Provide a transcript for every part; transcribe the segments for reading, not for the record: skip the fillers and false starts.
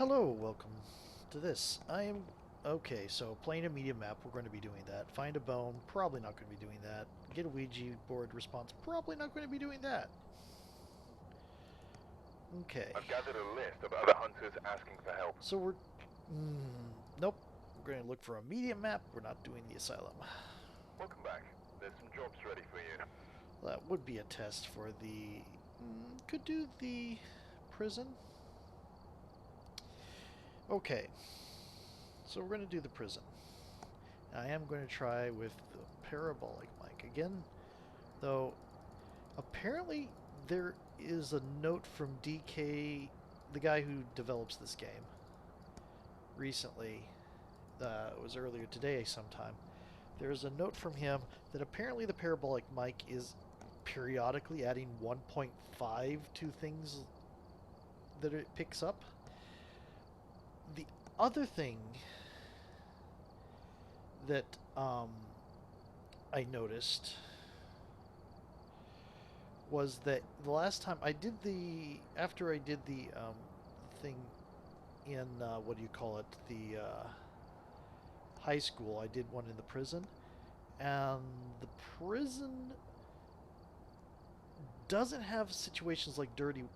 Hello, welcome to this. Okay, so playing a media map, we're going to be doing that. Find a bone, probably not going to be doing that. Get a Ouija board response, probably not going to be doing that. Okay. I've gathered a list of other hunters asking for help. So we're... nope. We're going to look for a media map, we're not doing the Asylum. Welcome back. There's some jobs ready for you. That would be a test for the... could do the prison? Okay. So we're going to do the prison. I am going to try with the parabolic mic again, though apparently there is a note from DK, the guy who develops this game, recently. It was earlier today sometime. There's a note from him that apparently the parabolic mic is periodically adding 1.5 to things that it picks up. The other thing that I noticed was that the last time I did after I did the thing in, what do you call it, the high school, I did one in the prison, and the prison doesn't have situations like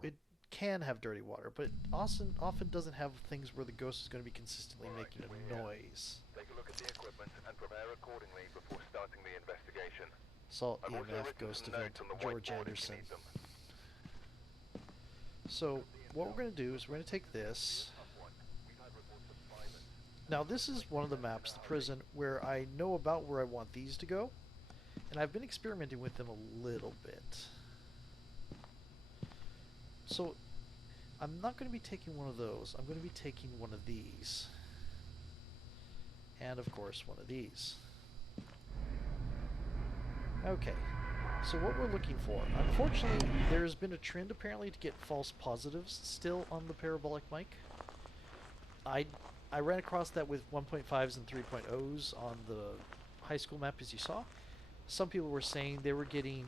it can have dirty water, but it often doesn't have things where the ghost is going to be consistently making a noise. Take a look at the equipment and prepare accordingly before starting the investigation. Salt I've also EMF, written Ghost some Event, notes on the George whiteboard if Anderson. you need them. So what we're going to do is we're going to take this. Now this is one of the maps, the prison, where I know about where I want these to go, and I've been experimenting with them a little bit. So I'm not going to be taking one of those. I'm going to be taking one of these. And of course one of these. Okay, so what we're looking for. Unfortunately, there's been a trend apparently to get false positives still on the parabolic mic. I ran across that with 1.5s and 3.0s on the high school map, as you saw. Some people were saying they were getting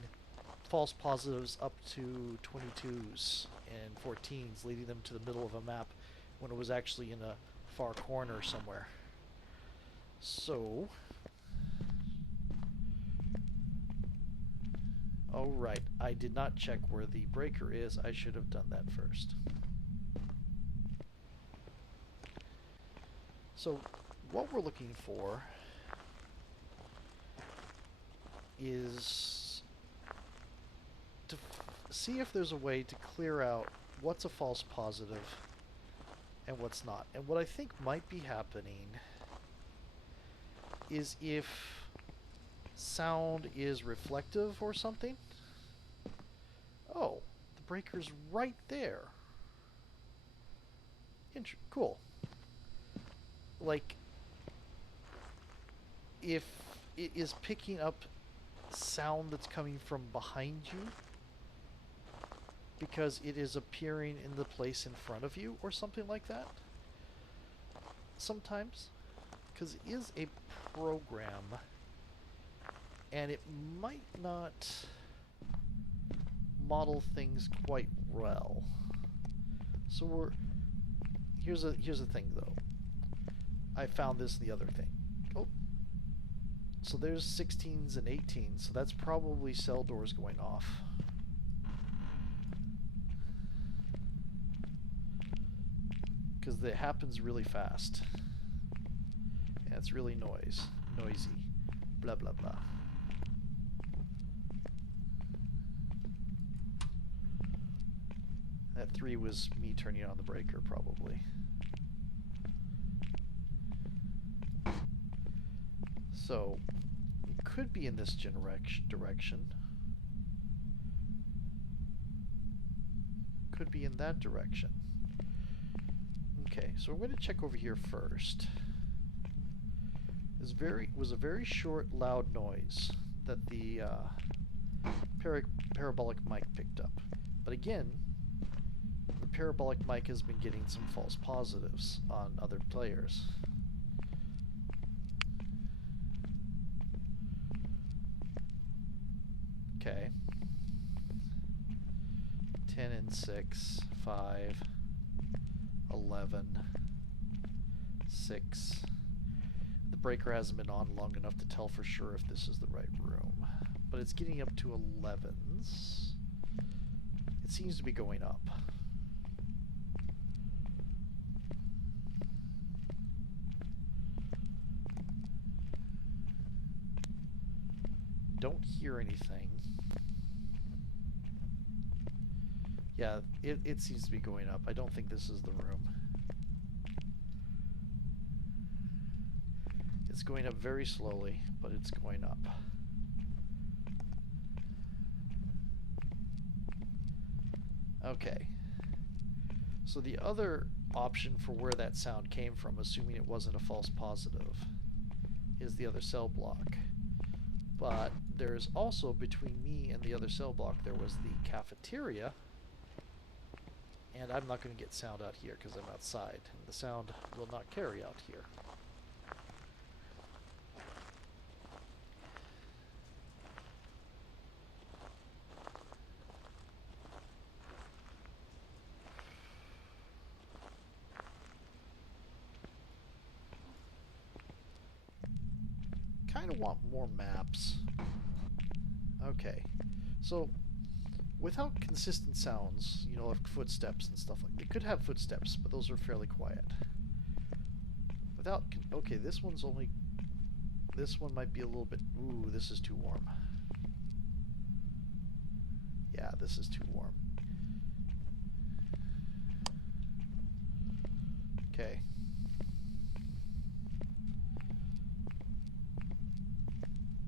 false positives up to 22s and 14s, leading them to the middle of a map when it was actually in a far corner somewhere. So, oh right, I did not check where the breaker is. I should have done that first. So, what we're looking for is to see if there's a way to clear out what's a false positive and what's not. And what I think might be happening is if sound is reflective or something. Oh, the breaker's right there. Cool. Like, if it is picking up sound that's coming from behind you because it is appearing in the place in front of you or something like that. Sometimes, because it is a program and it might not model things quite well. So here's the thing though. I found this the other thing. Oh, so there's 16s and 18s, so that's probably cell doors going off. Because it happens really fast. And it's really noisy. Blah, blah, blah. That 3 was me turning on the breaker, probably. So, it could be in this direction. Could be in that direction. Okay, so I'm going to check over here first. This was a very short, loud noise that the parabolic mic picked up. But again, the parabolic mic has been getting some false positives on other players. Okay. 10 and 6, 5, 11. 7, 6. The breaker hasn't been on long enough to tell for sure if this is the right room. But it's getting up to 11s. It seems to be going up. Don't hear anything. Yeah, it seems to be going up. I don't think this is the room. It's going up very slowly, but it's going up. Okay. So the other option for where that sound came from, assuming it wasn't a false positive, is the other cell block. But there's also, between me and the other cell block, there was the cafeteria. And I'm not going to get sound out here because I'm outside. And the sound will not carry out here. Kind of want more maps. Okay. So, without consistent sounds, you know, like footsteps and stuff like that. They could have footsteps, but those are fairly quiet. Without, okay, this one's only, this one might be a little bit, ooh, this is too warm. Yeah, this is too warm. Okay.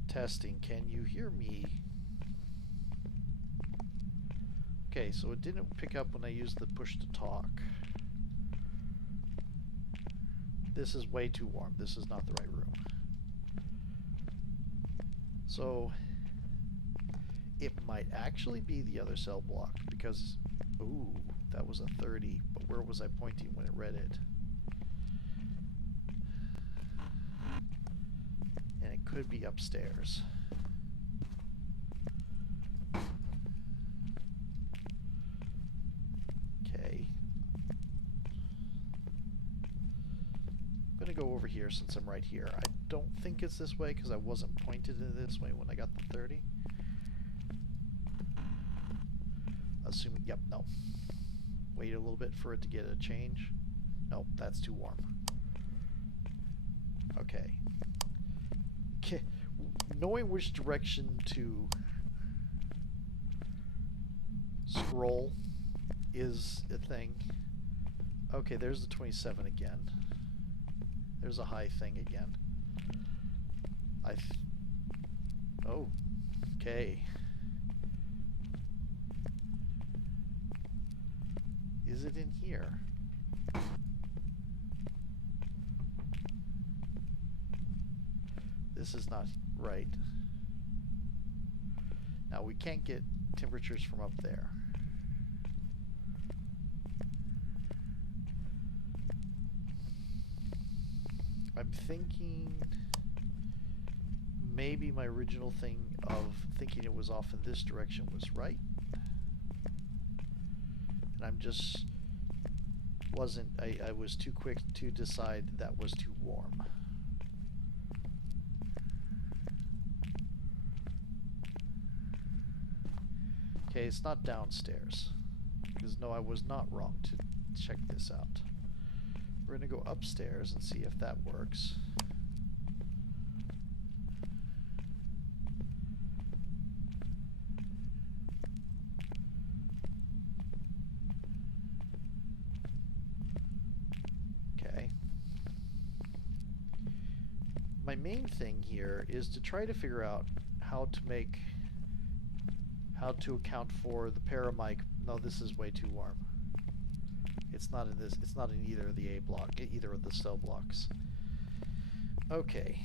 Testing, can you hear me? Okay, so it didn't pick up when I used the push to talk. This is way too warm. This is not the right room. So it might actually be the other cell block because, ooh, that was a 30, but where was I pointing when it read it? And it could be upstairs. Go over here since I'm right here. I don't think it's this way because I wasn't pointed in this way when I got the 30. Assuming, yep, no. Wait a little bit for it to get a change. Nope, that's too warm. Okay. Knowing which direction to scroll is a thing. Okay, there's the 27 again. There's a high thing again. Oh, okay. Is it in here? This is not right. Now we can't get temperatures from up there. I'm thinking maybe my original thing of thinking it was off in this direction was right. And I'm just wasn't, I was too quick to decide that was too warm. Okay, it's not downstairs. Because no, I was not wrong to check this out. We're going to go upstairs and see if that works. Okay. My main thing here is to try to figure out how to account for the Paramic. No, this is way too warm. It's not in this. It's not in either of the A block, either of the cell blocks. Okay.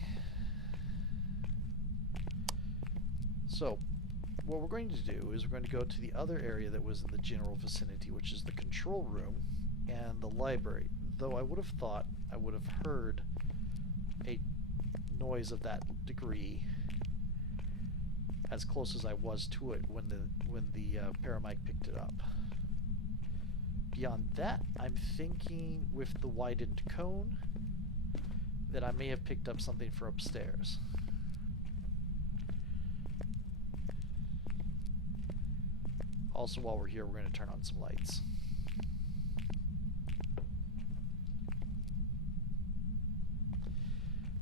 So, what we're going to do is we're going to go to the other area that was in the general vicinity, which is the control room and the library. Though I would have thought I would have heard a noise of that degree as close as I was to it when the Paramic picked it up. Beyond that, I'm thinking with the widened cone that I may have picked up something for upstairs. Also, while we're here, we're going to turn on some lights.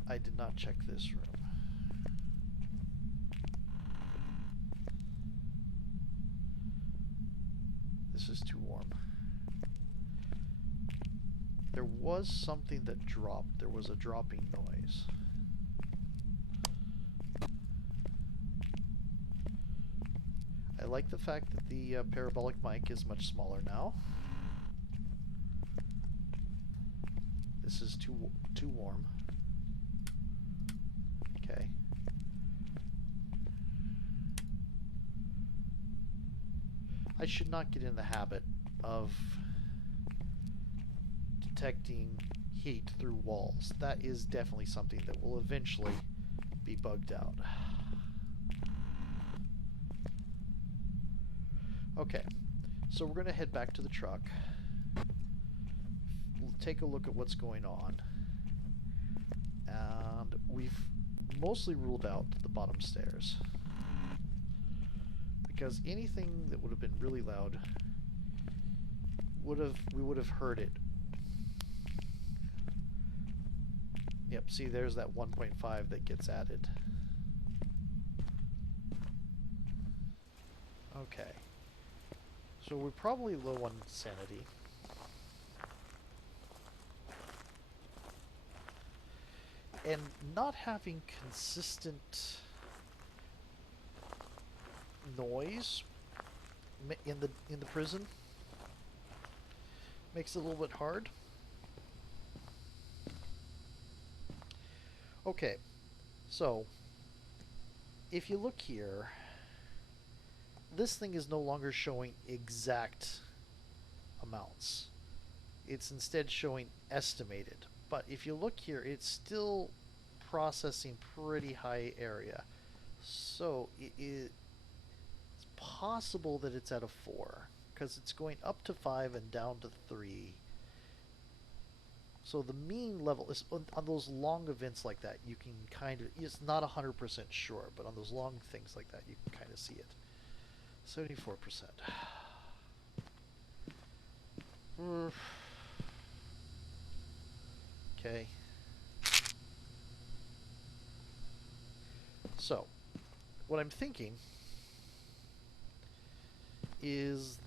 I did not check this room. This is too warm. There was something that dropped. There was a dropping noise. I like the fact that the parabolic mic is much smaller now. This is too warm. Okay. I should not get in the habit of detecting heat through walls. That is definitely something that will eventually be bugged out. Okay, so we're going to head back to the truck. We'll take a look at what's going on. And we've mostly ruled out the bottom stairs, because anything that would have been really loud we would have heard it. Yep, see, there's that 1.5 that gets added. Okay. So we're probably low on sanity. And not having consistent noise in the prison makes it a little bit hard. Okay, so if you look here, this thing is no longer showing exact amounts. It's instead showing estimated. But if you look here, it's still processing pretty high area. So it's possible that it's at a 4, because it's going up to 5 and down to 3. So the mean level is on those long events like that, you can kind of, it's not 100% sure, but on those long things like that, you can kind of see it. 74%. Okay. So, what I'm thinking is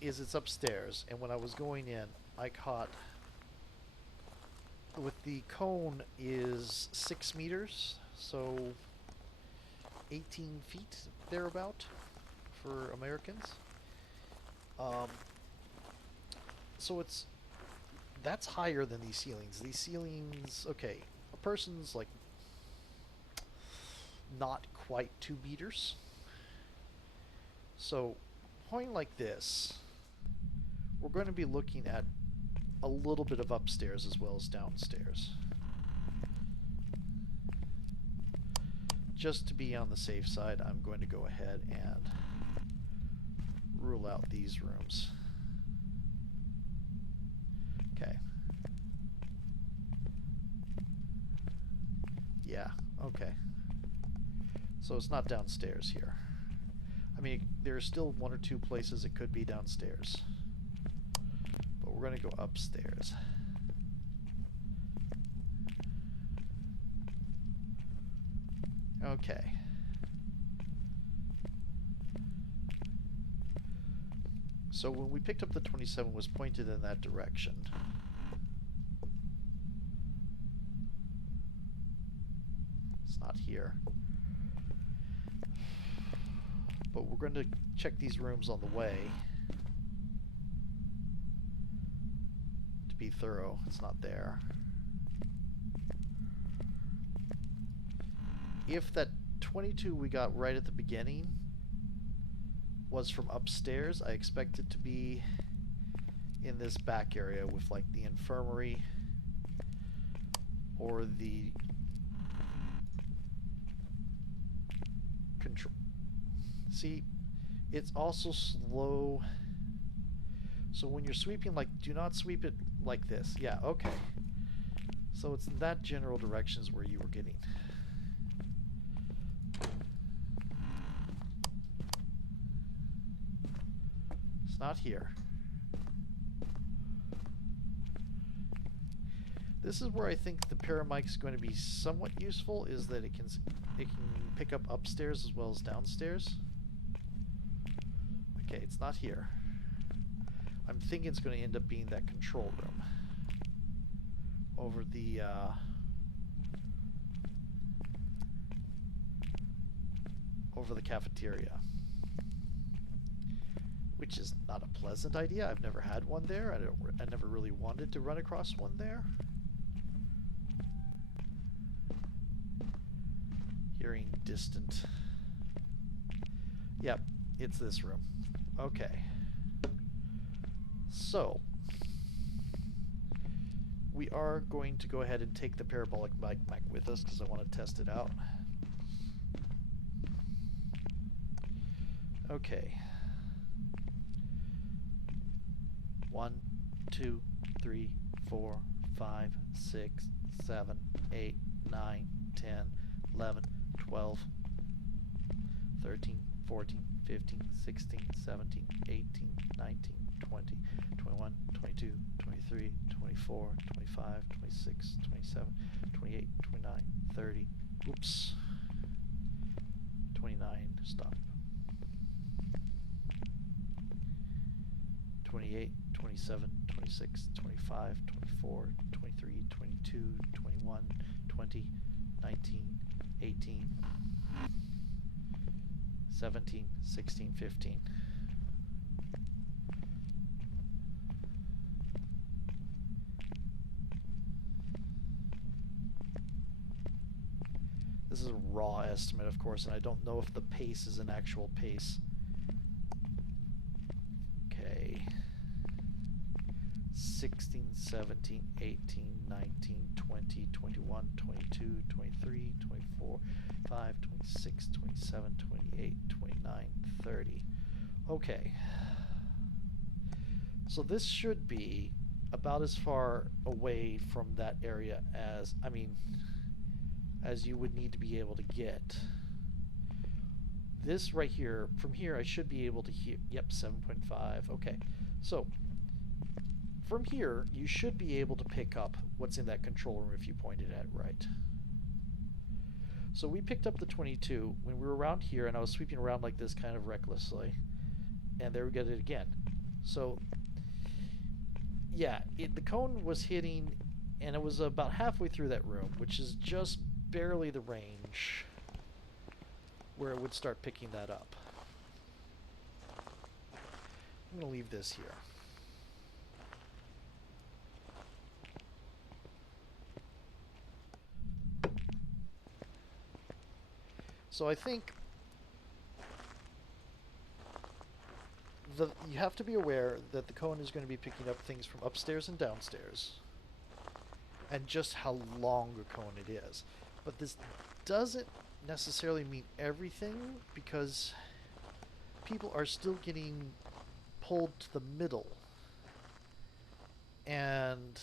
it's upstairs, and when I was going in, I caught, with the cone is 6 meters, so 18 feet thereabout for Americans. So that's higher than these ceilings. These ceilings, okay, a person's like not quite 2 meters. So, point like this, we're going to be looking at a little bit of upstairs as well as downstairs. Just to be on the safe side, I'm going to go ahead and rule out these rooms. Okay. Yeah, okay. So it's not downstairs here. I mean, there are still 1 or 2 places it could be downstairs. But we're going to go upstairs. Okay. So when we picked up the 27, was pointed in that direction. It's not here. But we're going to check these rooms on the way to be thorough. It's not there. If that 22 we got right at the beginning was from upstairs, I expect it to be in this back area with like the infirmary or the control. See, it's also slow. So when you're sweeping, like, do not sweep it like this. Yeah, okay. So it's in that general directions where you were getting. It's not here. This is where I think the Paramic is going to be somewhat useful, is that it can pick up upstairs as well as downstairs. Okay, it's not here. I'm thinking it's going to end up being that control room over the cafeteria, which is not a pleasant idea. I've never had one there. I never really wanted to run across one there. Hearing distant. Yep, it's this room. Okay. So, we are going to go ahead and take the parabolic mic with us because I want to test it out. Okay. 1, 2, 3, 4, 5, 6, 7, 8, 9, 10, 11, 12, 13, 14, 15, 16, 17, 18, 19, 20, 21, 22, 23, 24, 25, 26, 27, 28, 29, 30, oops, 29, stop, 28, 27, 26, 25, 24, 23, 22, 21, 20, 19, 18, 17, 16, 15. This is a raw estimate, of course, and I don't know if the pace is an actual pace. Okay. 16, 17, 18, 19, 20, 21, 22, 23, 24, 25, 26, 27, 28, 29, 30. Okay. So this should be about as far away from that area as, I mean, as you would need to be able to get. This right here, from here I should be able to hear, yep, 7.5, okay. So, from here, you should be able to pick up what's in that control room if you point it at right. So we picked up the 22 when we were around here, and I was sweeping around like this kind of recklessly. And there we get it again. So, yeah, the cone was hitting, and it was about halfway through that room, which is just barely the range where it would start picking that up. I'm going to leave this here. So I think you have to be aware that the cone is going to be picking up things from upstairs and downstairs, and just how long a cone it is. But this doesn't necessarily mean everything, because people are still getting pulled to the middle. And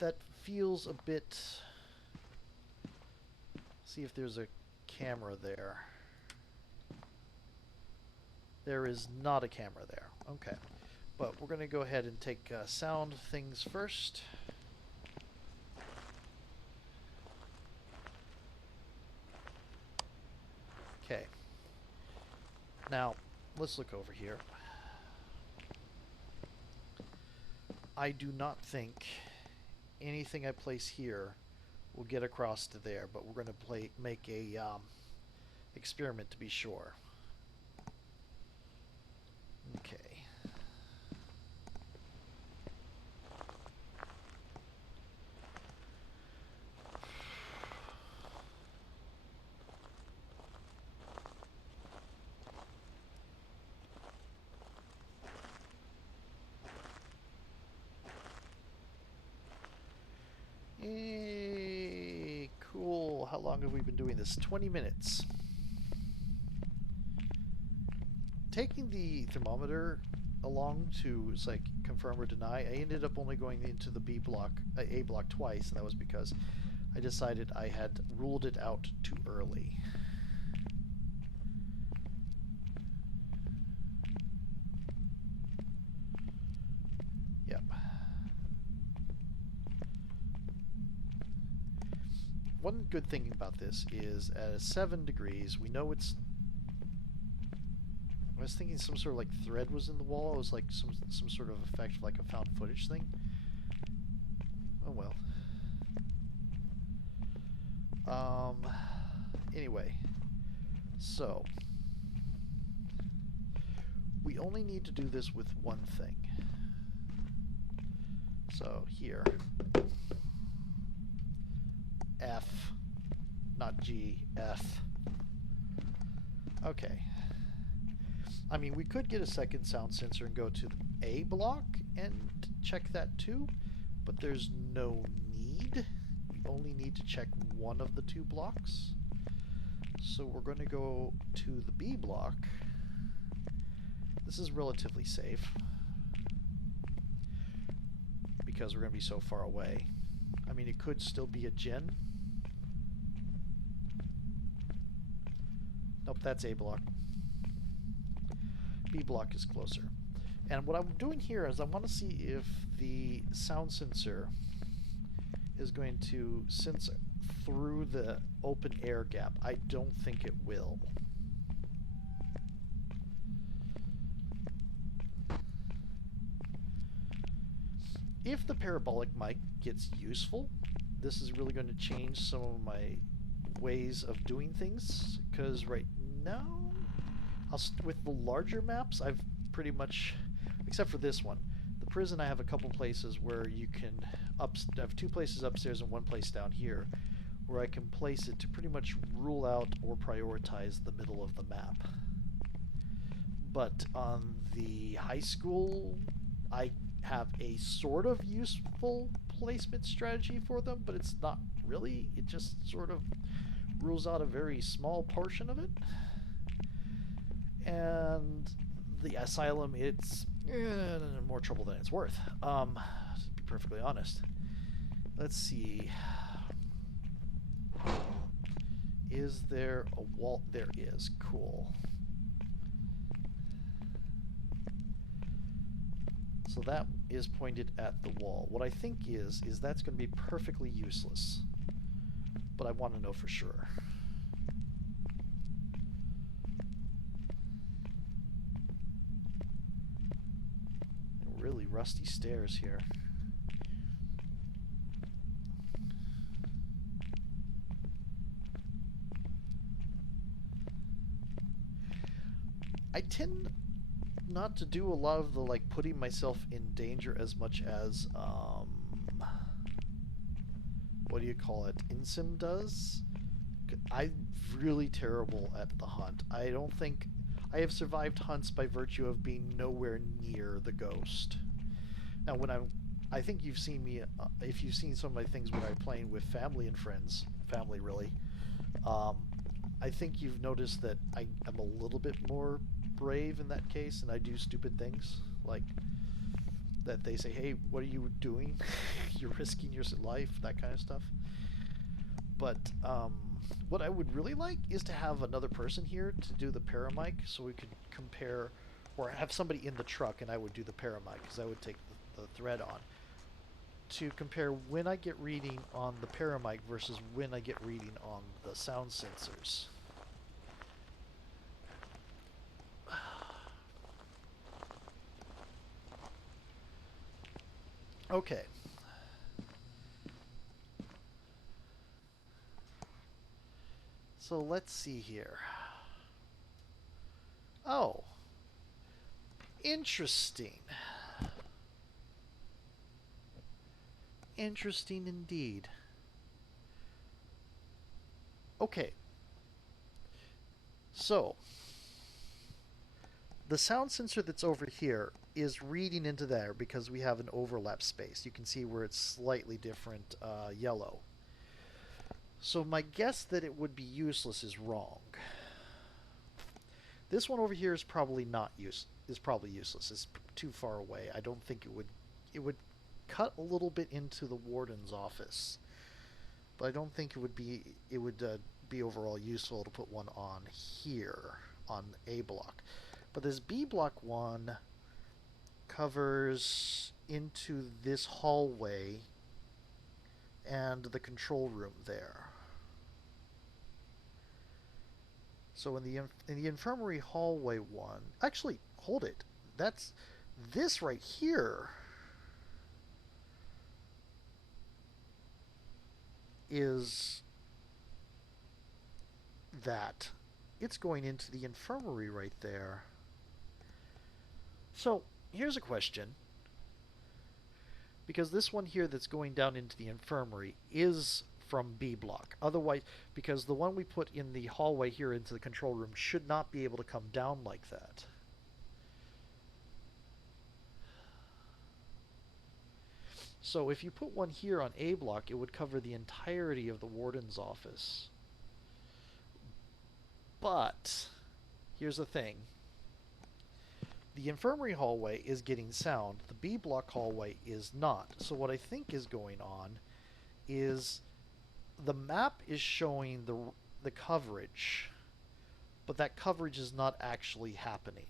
that feels a bit... See if there's a camera there. There is not a camera there. Okay. But we're going to go ahead and take sound things first. Okay. Now, let's look over here. I do not think anything I place here will get across to there, but we're going to make a experiment to be sure. Okay. Yay, cool. How long have we been doing this? 20 minutes. taking the thermometer along to like confirm or deny, I ended up only going into the A block twice, and that was because I decided I had ruled it out too early. Yep. One good thing about this is at 7 degrees, we know it's... I was thinking some sort of like thread was in the wall. It was like some sort of effect, like a found footage thing. Oh well. Anyway, so we only need to do this with one thing. So here, F, not G, F. Okay. I mean, we could get a second sound sensor and go to the A block and check that too, but there's no need. We only need to check one of the 2 blocks. So we're going to go to the B block. This is relatively safe because we're going to be so far away. I mean, it could still be a gen. Nope, that's A block. B block is closer. And what I'm doing here is I want to see if the sound sensor is going to sense through the open air gap. I don't think it will. If the parabolic mic gets useful, this is really going to change some of my ways of doing things, because right now, with the larger maps, I've pretty much, except for this one, the prison, I have a couple places where you can, I have 2 places upstairs and 1 place down here, where I can place it to pretty much rule out or prioritize the middle of the map. But on the high school, I have a sort of useful placement strategy for them, but it's not really. It just sort of rules out a very small portion of it. And the Asylum, it's more trouble than it's worth, to be perfectly honest. Let's see. Is there a wall? There is. Cool. So that is pointed at the wall. What I think is that's going to be perfectly useless. But I want to know for sure. Really rusty stairs here. I tend not to do a lot of the like putting myself in danger as much as what do you call it, Insim does. I'm really terrible at the hunt. I don't think I have survived hunts by virtue of being nowhere near the ghost. Now when I think you've seen me, if you've seen some of my things when I'm playing with family and friends, family really, I think you've noticed that I'm a little bit more brave in that case, and I do stupid things like that. They say, hey, what are you doing? You're risking your life, that kind of stuff. But what I would really like is to have another person here to do the Paramic, so we could compare, or have somebody in the truck and I would do the Paramic, because I would take the thread on, to compare when I get reading on the Paramic versus when I get reading on the sound sensors. Okay. So let's see here. Oh. Interesting. Interesting indeed. Okay. So, the sound sensor that's over here is reading into there because we have an overlap space. You can see where it's slightly different yellow. So my guess that it would be useless is wrong. This one over here is probably not probably useless. It's too far away. I don't think it would cut a little bit into the warden's office, but I don't think it would be overall useful to put one on here on A block. But this B block one covers into this hallway and the control room there. So in the infirmary hallway one, actually, hold it. That's this right here is that. It's going into the infirmary right there. So here's a question. Because this one here that's going down into the infirmary is from B block. Otherwise, because the one we put in the hallway here into the control room should not be able to come down like that. So if you put one here on A block, it would cover the entirety of the warden's office. But here's the thing. The infirmary hallway is getting sound. The B block hallway is not. So what I think is going on is the map is showing the coverage, but that coverage is not actually happening.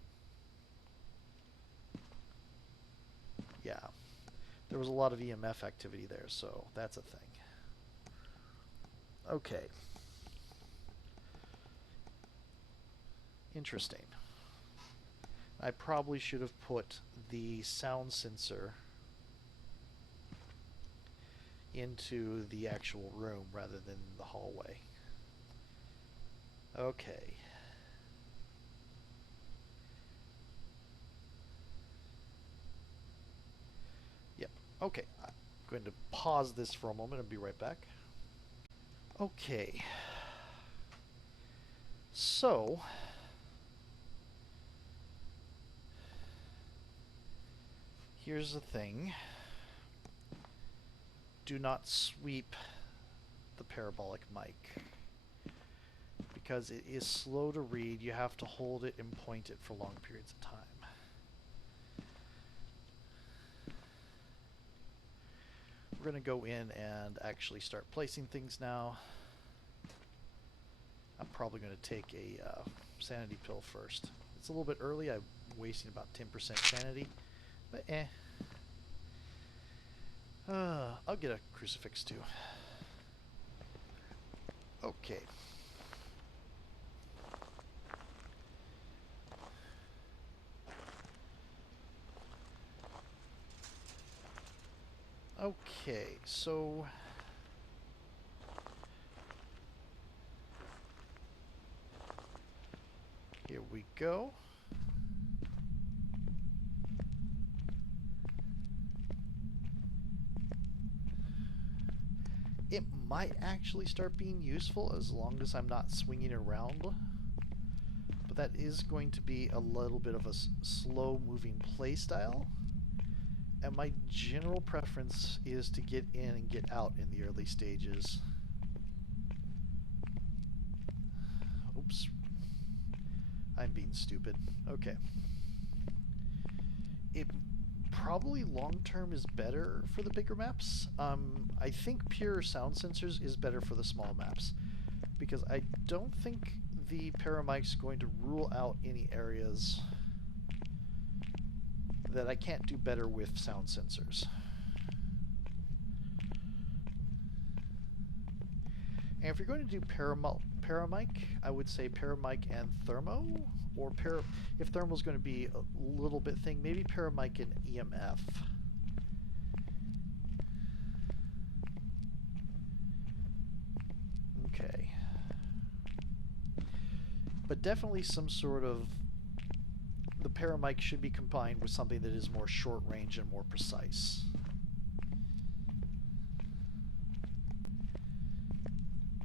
Yeah. There was a lot of EMF activity there, so that's a thing. Okay. Interesting. I probably should have put the sound sensor into the actual room rather than the hallway. Okay. Yep. Okay. I'm going to pause this for a moment and be right back. Okay. So, here's the thing. Do not sweep the parabolic mic because it is slow to read. You have to hold it and point it for long periods of time. We're going to go in and actually start placing things now. I'm probably going to take a sanity pill first. It's a little bit early. I'm wasting about 10% sanity, but I'll get a crucifix too. Okay. Okay, so here we go. It might actually start being useful as long as I'm not swinging around. But that is going to be a little bit of a slow-moving playstyle. And my general preference is to get in and get out in the early stages. Oops. I'm being stupid. Okay. It probably long-term is better for the bigger maps. I think pure sound sensors is better for the small maps, because I don't think the Paramic's going to rule out any areas that I can't do better with sound sensors. And if you're going to do Paramic, I would say Paramic and Thermo, or if Thermo's going to be a little bit thing, maybe Paramic and EMF. Okay. But definitely some sort of... The Paramic should be combined with something that is more short range and more precise.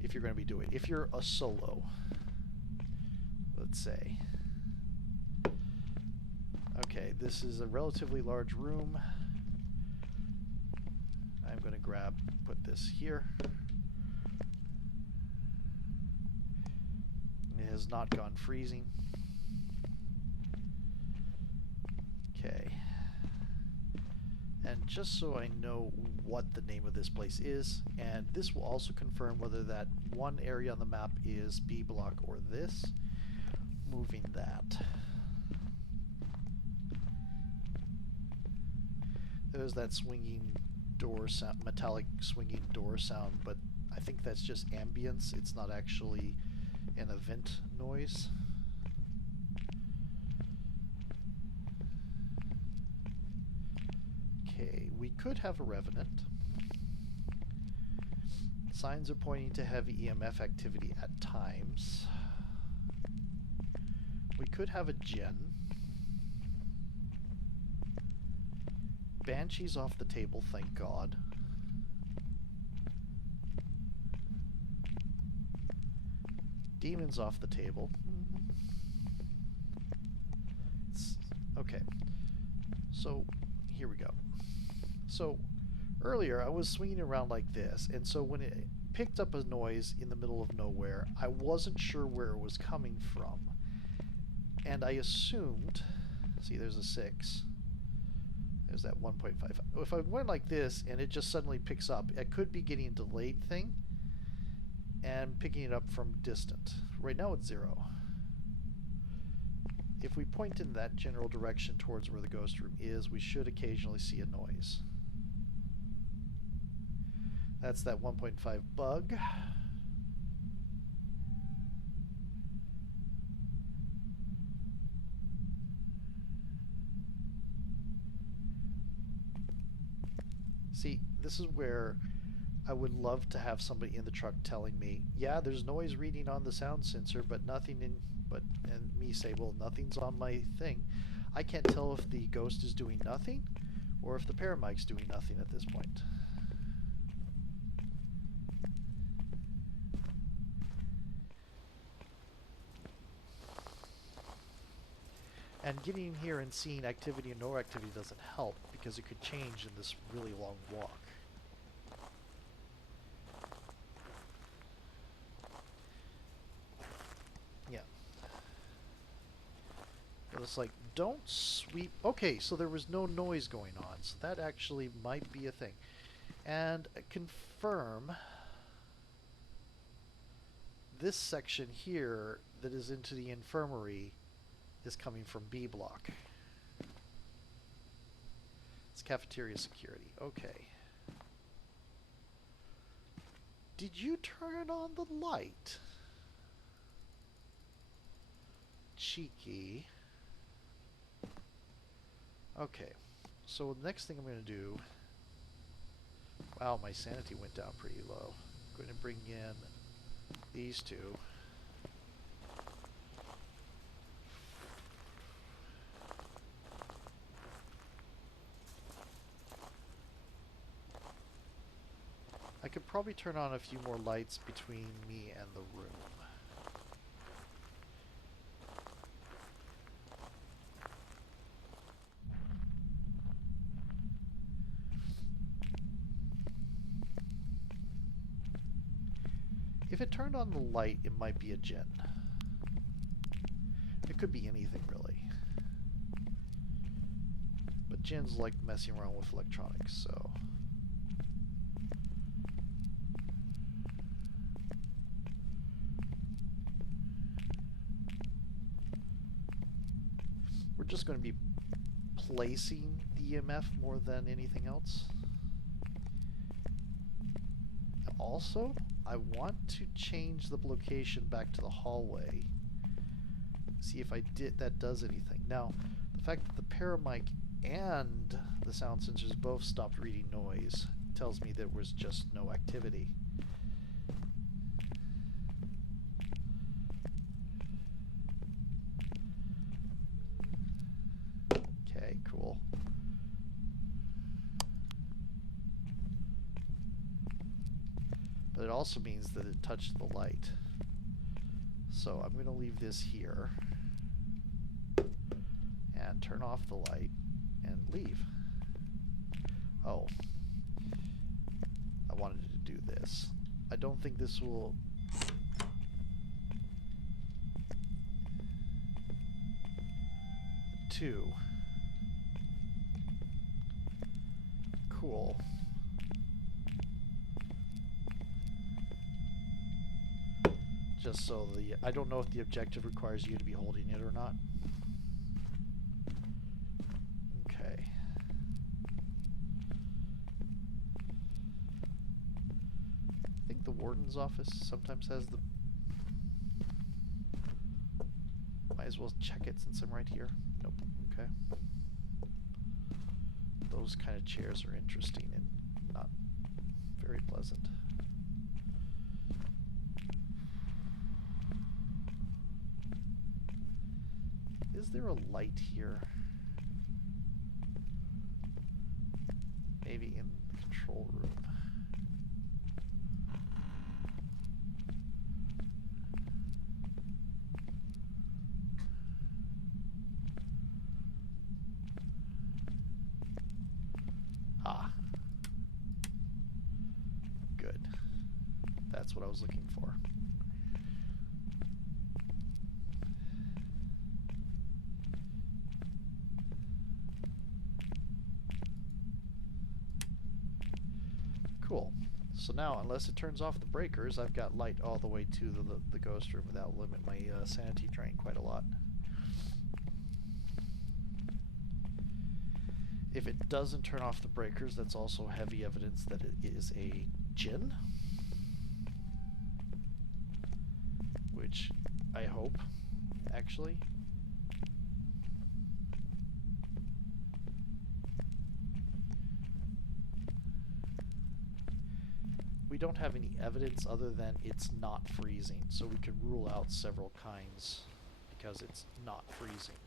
If you're going to be doing it. If you're a solo, let's say. Okay, this is a relatively large room. I'm going to put this here. It has not gone freezing. just so I know what the name of this place is, and this will also confirm whether that one area on the map is B block or this. Moving that. There's that swinging door sound, metallic swinging door sound, but I think that's just ambience. It's not actually an event noise. Okay, we could have a revenant. Signs are pointing to heavy EMF activity at times. We could have a Djinn. Banshee's off the table, thank God. Demon's off the table. Okay. So, here we go. So, earlier I was swinging around like this, and so when it picked up a noise in the middle of nowhere, I wasn't sure where it was coming from. And I assumed, see there's a 6, there's that 1.5. If I went like this and it just suddenly picks up, it could be getting a delayed thing and picking it up from distant. Right now it's 0. If we point in that general direction towards where the ghost room is, we should occasionally see a noise. That's that 1.5 bug. See, this is where I would love to have somebody in the truck telling me, yeah, there's noise reading on the sound sensor, but nothing in, and me say, well, nothing's on my thing. I can't tell if the ghost is doing nothing or if the Paramic's doing nothing at this point. And getting in here and seeing activity and no activity doesn't help because it could change in this really long walk. Yeah. But it's like, don't sweep. Okay, so there was no noise going on, so that actually might be a thing. And confirm this section here that is into the infirmary is coming from B block. It's cafeteria security. Okay. Did you turn on the light? Cheeky. Okay. So the next thing I'm going to do... Wow, my sanity went down pretty low. I'm going to bring in these two. I could probably turn on a few more lights between me and the room. If it turned on the light, it might be a Djinn. It could be anything, really. But Djinns like messing around with electronics, so... We're just going to be placing the EMF more than anything else. Also, I want to change the location back to the hallway. See if that does anything. Now, the fact that the Paramic and the sound sensors both stopped reading noise tells me there was just no activity. Okay, cool. But it also means that it touched the light. So I'm going to leave this here and turn off the light and leave. Oh, I wanted to do this. I don't think this will... cool. Just so I don't know if the objective requires you to be holding it or not. Okay. I think the warden's office sometimes has the... Might as well check it since I'm right here. Nope. Okay. Those kind of chairs are interesting and not very pleasant. Is there a light here? Maybe in the control room. Ah. Good. That's what I was looking for. Cool. So now, unless it turns off the breakers, I've got light all the way to the ghost room without limit my sanity drain quite a lot. If it doesn't turn off the breakers, that's also heavy evidence that it is a djinn. Which I hope, actually. We don't have any evidence other than it's not freezing, so we can rule out several kinds because it's not freezing.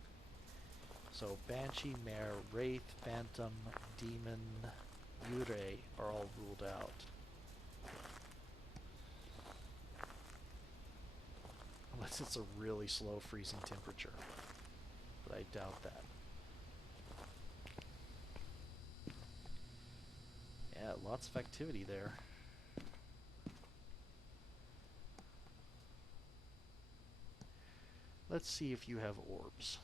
So Banshee, Mare, Wraith, Phantom, Demon, Yurei are all ruled out. Unless it's a really slow freezing temperature. But I doubt that. Yeah, lots of activity there. Let's see if you have orbs.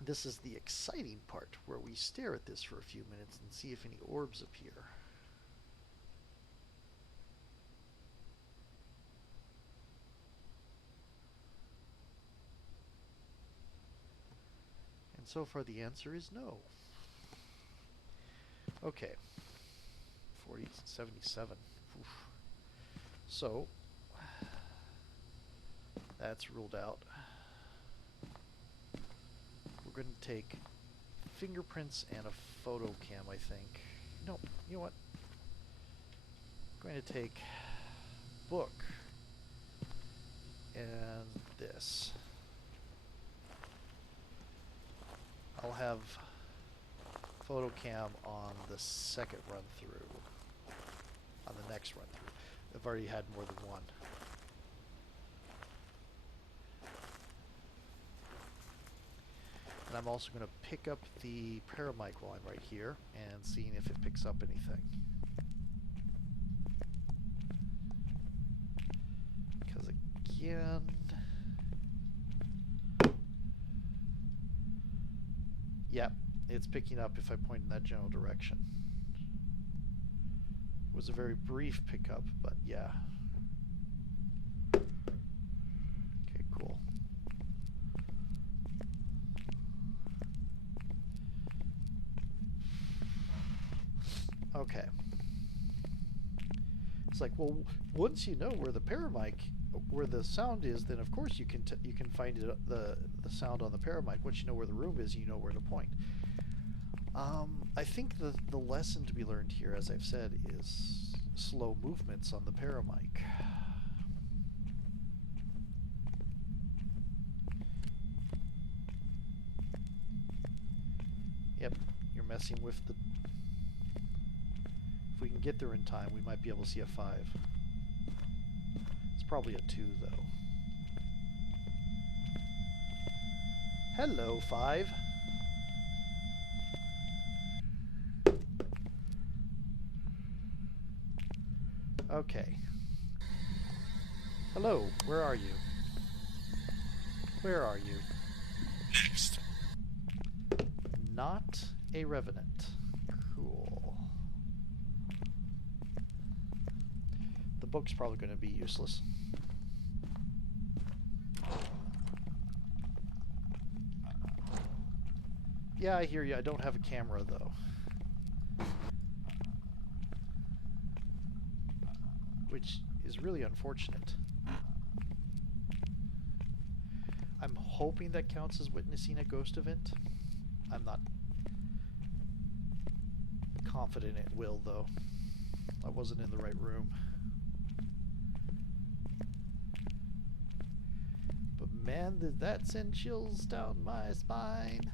This is the exciting part, where we stare at this for a few minutes and see if any orbs appear. And so far the answer is no. Okay. 4077. Oof. So, that's ruled out. We're going to take fingerprints and a photo cam, I think. No, you know what? I'm going to take book and this. I'll have photo cam on the second run through. On the next run through. I've already had more than one. And I'm also going to pick up the Paramic while I'm right here and seeing if it picks up anything. Because again... Yep, it's picking up if I point in that general direction. It was a very brief pickup, but yeah. Okay, cool. Okay. It's like, well, once you know where the Paramic, where the sound is, then of course you can find it, the sound on the Paramic. Once you know where the room is, you know where to point. I think the lesson to be learned here, as I've said, is slow movements on the Paramic. Yep, you're messing with the... If we can get there in time, we might be able to see a 5. It's probably a 2, though. Hello, 5. Okay. Hello, where are you? Where are you? Next. Not a revenant. Cool. The book's probably going to be useless. Yeah, I hear you. I don't have a camera, though. Which is really unfortunate. I'm hoping that counts as witnessing a ghost event. I'm not confident it will, though. I wasn't in the right room. But man, did that send chills down my spine.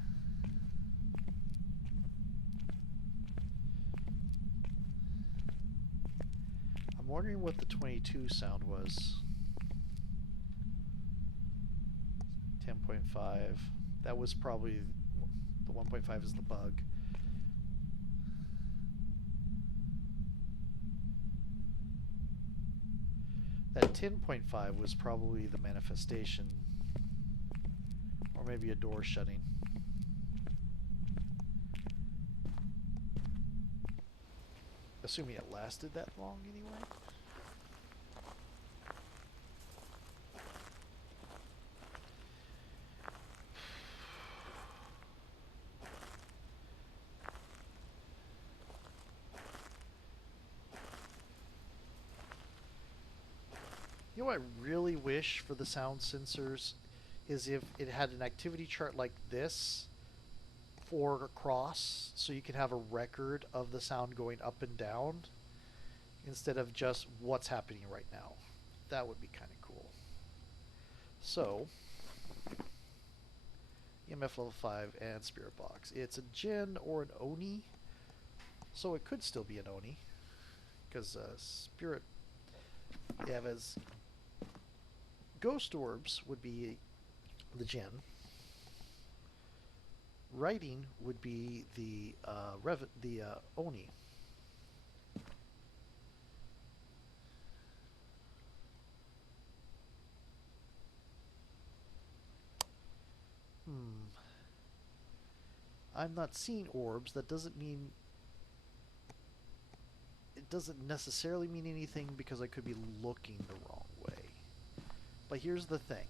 I'm wondering what the 22 sound was. 10.5. That was probably... the 1.5 is the bug. That 10.5 was probably the manifestation. Or maybe a door shutting. Assuming it lasted that long anyway. You know what I really wish for the sound sensors is if it had an activity chart like this forward or across, so you could have a record of the sound going up and down instead of just what's happening right now. That would be kind of cool. So, EMF level 5 and Spirit Box. It's a Jinn or an Oni, so it could still be an Oni, because Spirit, yeah, as Ghost Orbs would be the Jinn. Writing would be the Oni. I'm not seeing orbs. That doesn't mean... it doesn't necessarily mean anything because I could be looking the wrong way. But here's the thing.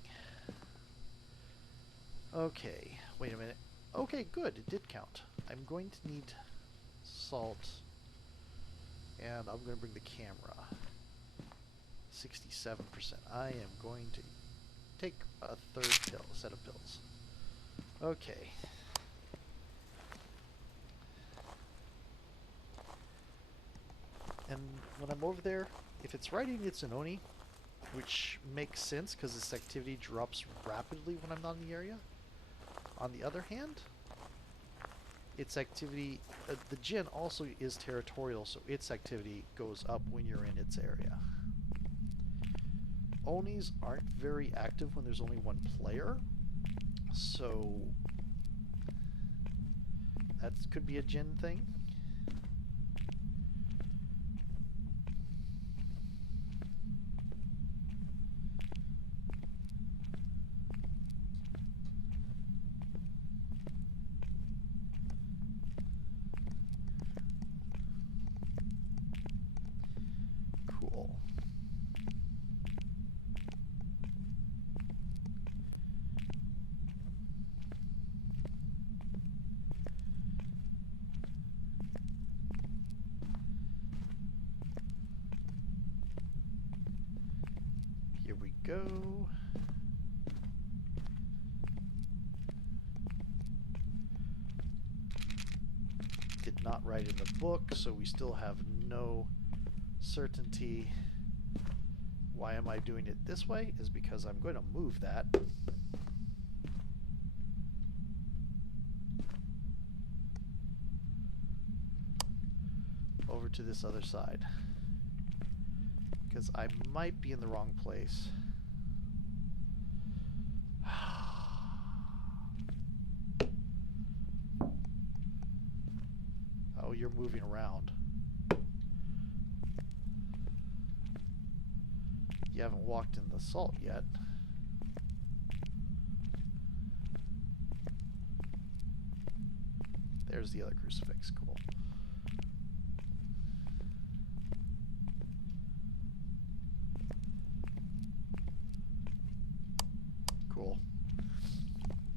Okay, wait a minute. Okay, good. It did count. I'm going to need salt. And I'm going to bring the camera. 67%. I am going to take a third set of pills. Okay. And when I'm over there, if it's writing, it's an Oni, which makes sense because this activity drops rapidly when I'm not in the area. On the other hand, its activity, the Jinn also is territorial, so its activity goes up when you're in its area. Onis aren't very active when there's only one player, so that could be a Jinn thing. Cool. Here we go. Did not write in the book, so we still have no certainty. Why am I doing it this way? Is because I'm going to move that. Over to this other side. Because I might be in the wrong place. Oh, you're moving around. You haven't walked in the salt yet. There's the other crucifix. Cool. Cool.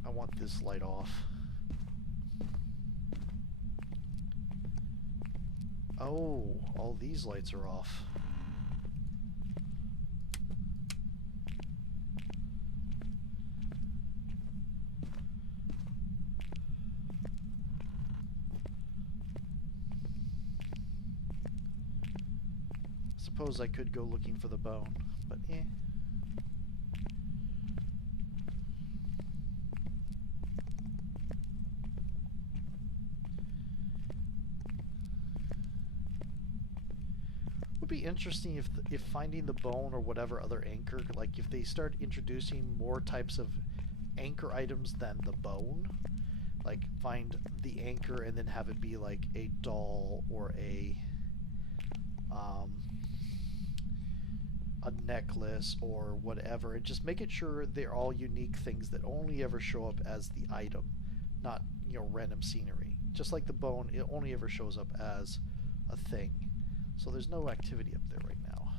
I want this light off. Oh, all these lights are off. Suppose I could go looking for the bone, but eh. Would be interesting if finding the bone or whatever other anchor, like if they start introducing more types of anchor items than the bone, like find the anchor and then have it be like a doll or a necklace or whatever, and just make it sure they're all unique things that only ever show up as the item, not, you know, random scenery. Just like the bone, it only ever shows up as a thing. So there's no activity up there right now.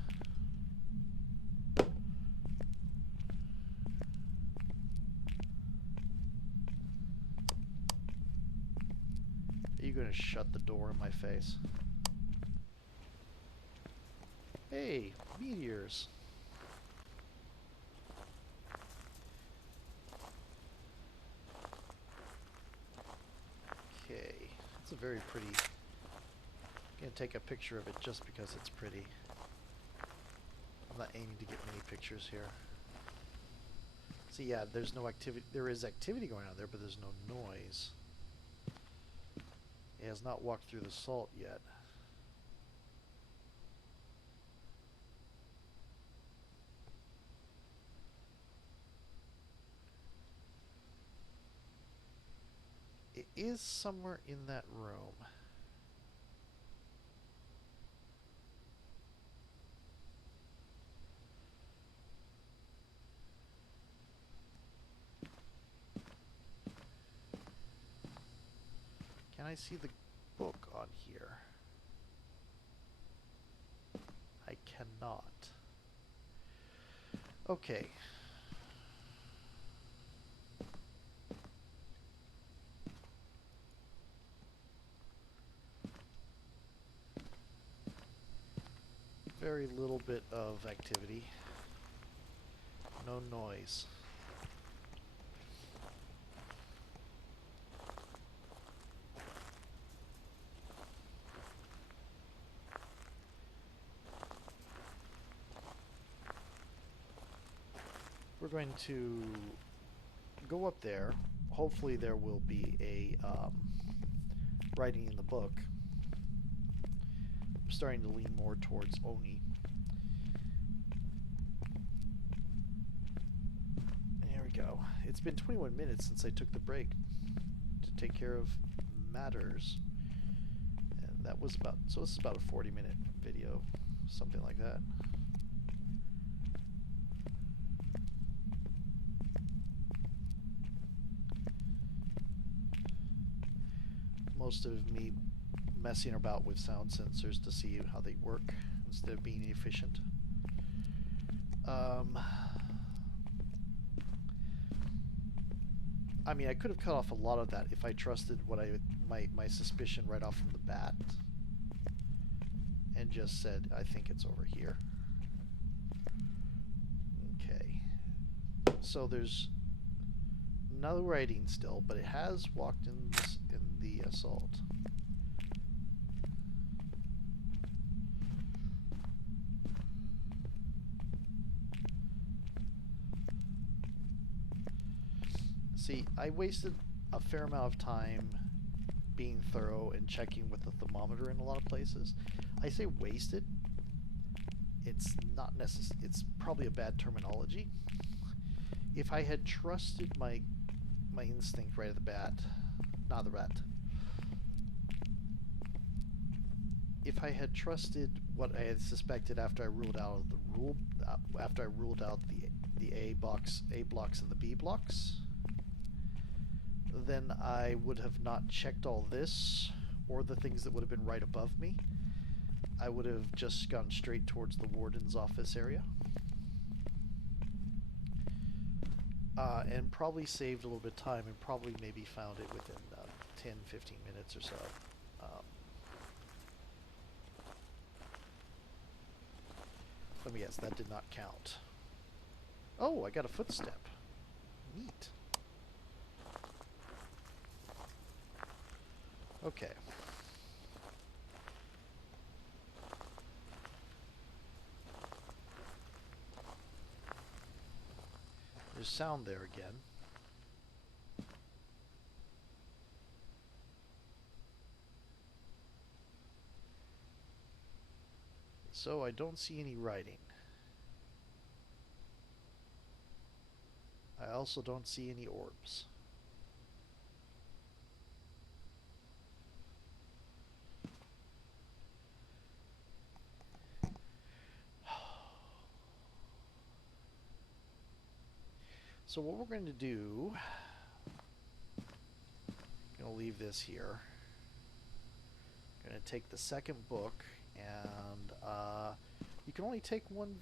Are you going to shut the door in my face? Hey, meteors. Okay, it's a very pretty... I'm going to take a picture of it just because it's pretty. I'm not aiming to get many pictures here. See, yeah, there's no activity. There is activity going on there, but there's no noise. It has not walked through the salt yet. It is somewhere in that room. Can I see the book on here? I cannot. Okay. Very little bit of activity. No noise. We're going to go up there. Hopefully there will be a writing in the book. I'm starting to lean more towards Oni. There we go. It's been 21 minutes since I took the break to take care of matters. And that was about, so this is about a 40-minute video, something like that. Most of me messing about with sound sensors to see how they work instead of being efficient. I mean, I could have cut off a lot of that if I trusted what my suspicion right off from the bat, and just said, I think it's over here. Okay. So there's no writing still, but it has walked in the assault. See, I wasted a fair amount of time being thorough and checking with the thermometer in a lot of places. I say wasted. It's not necessary. It's probably a bad terminology. If I had trusted my instinct right at the bat, not the bat. If I had trusted what I had suspected after I ruled out the A blocks and the B blocks, then I would have not checked all this or the things that would have been right above me. I would have just gone straight towards the warden's office area. And probably saved a little bit of time and probably maybe found it within 10, 15 minutes or so. Let me guess, that did not count. Oh, I got a footstep. Neat. Okay. There's sound there again. So I don't see any writing. I also don't see any orbs. So what we're going to do, I'm going to leave this here. I'm going to take the second book, and you can only take one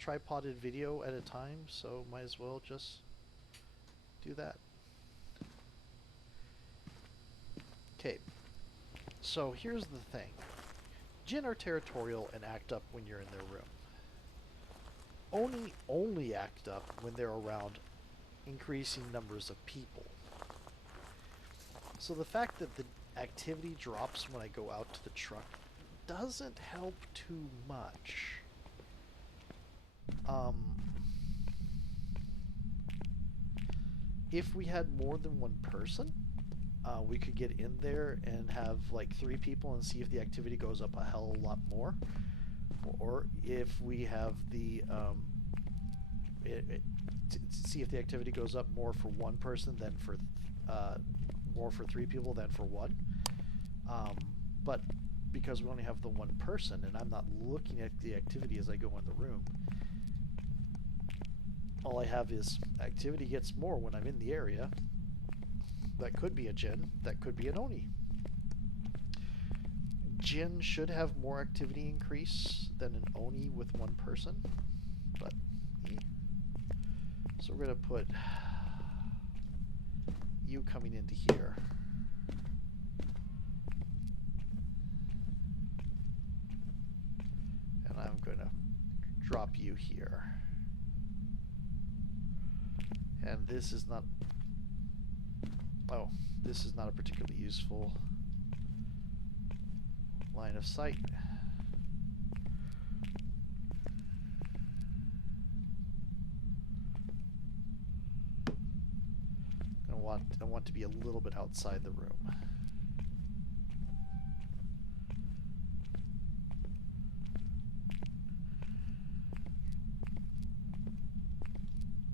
tripoded video at a time, so might as well just do that. Okay, so here's the thing. Jinn are territorial and act up when you're in their room. Only act up when they're around increasing numbers of people. So the fact that the activity drops when I go out to the truck doesn't help too much. If we had more than one person, we could get in there and have like 3 people and see if the activity goes up a hell of a lot more. Or if we have the see if the activity goes up more for 1 person than for more for 3 people than for 1. But because we only have the 1 person and I'm not looking at the activity as I go in the room, all I have is activity gets more when I'm in the area. That could be a Jinn, that could be an Oni. Jinn should have more activity increase than an Oni with 1 person, but so we're going to put you coming into here. And I'm going to drop you here. And this is not... Oh, this is not a particularly useful line of sight. I want to be a little bit outside the room.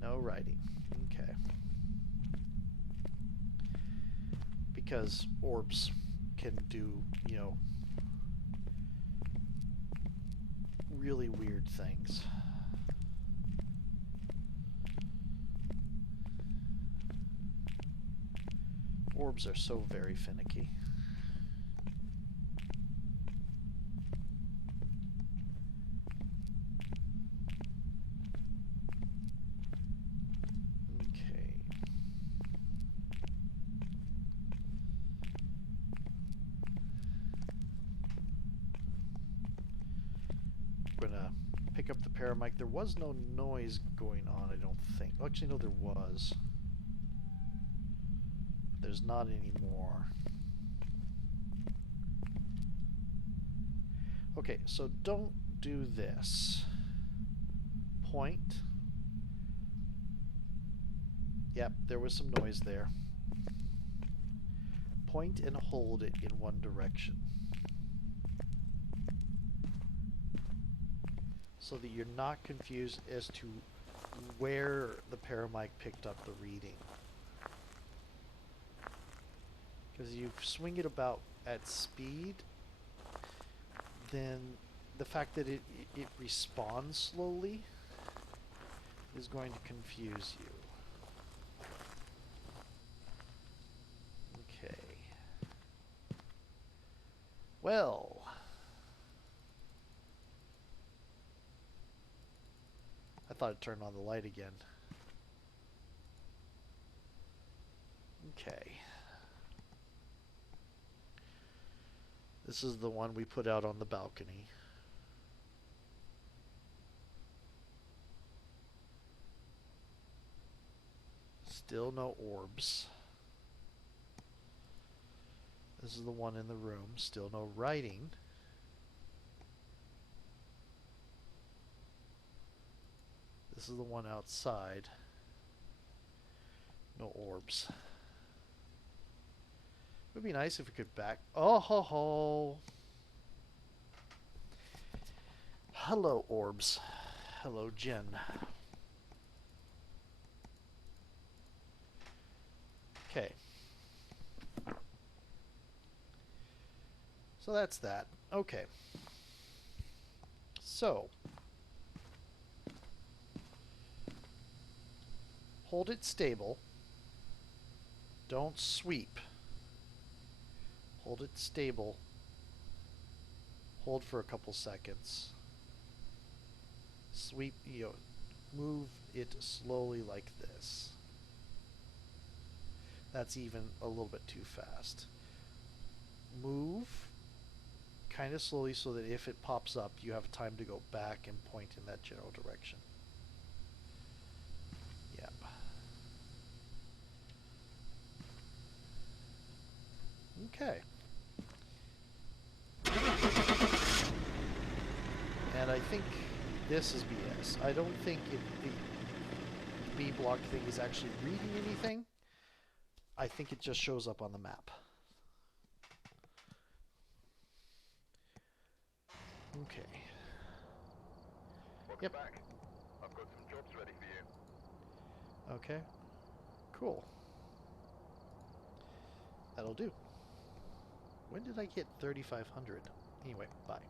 No writing. Okay. Because orbs can do, you know, really weird things. Orbs are so very finicky. Okay. I'm gonna pick up the Paramic. There was no noise going on, I don't think. Oh, actually, no, there was. There's not anymore. Okay, so don't do this. Point. Yep, there was some noise there. Point and hold it in one direction. So that you're not confused as to where the Paramic picked up the reading. Because you swing it about at speed, then the fact that it responds slowly is going to confuse you. Well, I thought it turned on the light again. Okay. This is the one we put out on the balcony. Still no orbs. This is the one in the room. Still no writing. This is the one outside. No orbs. It would be nice if we could back... Oh ho ho! Hello, orbs. Hello, Jen. Okay. So that's that. Okay. So. Hold it stable. Don't sweep. Hold it stable. Hold for a couple seconds. Sweep, move it slowly like this. That's even a little bit too fast. Move kind of slowly so that if it pops up, you have time to go back and point in that general direction. Yep. Okay. And I think this is BS. I don't think the B block thing is actually reading anything. I think it just shows up on the map. Okay. Welcome Yep. back. I've got some jobs ready for you. Okay. Cool. That'll do. When did I get 3,500? Anyway, bye.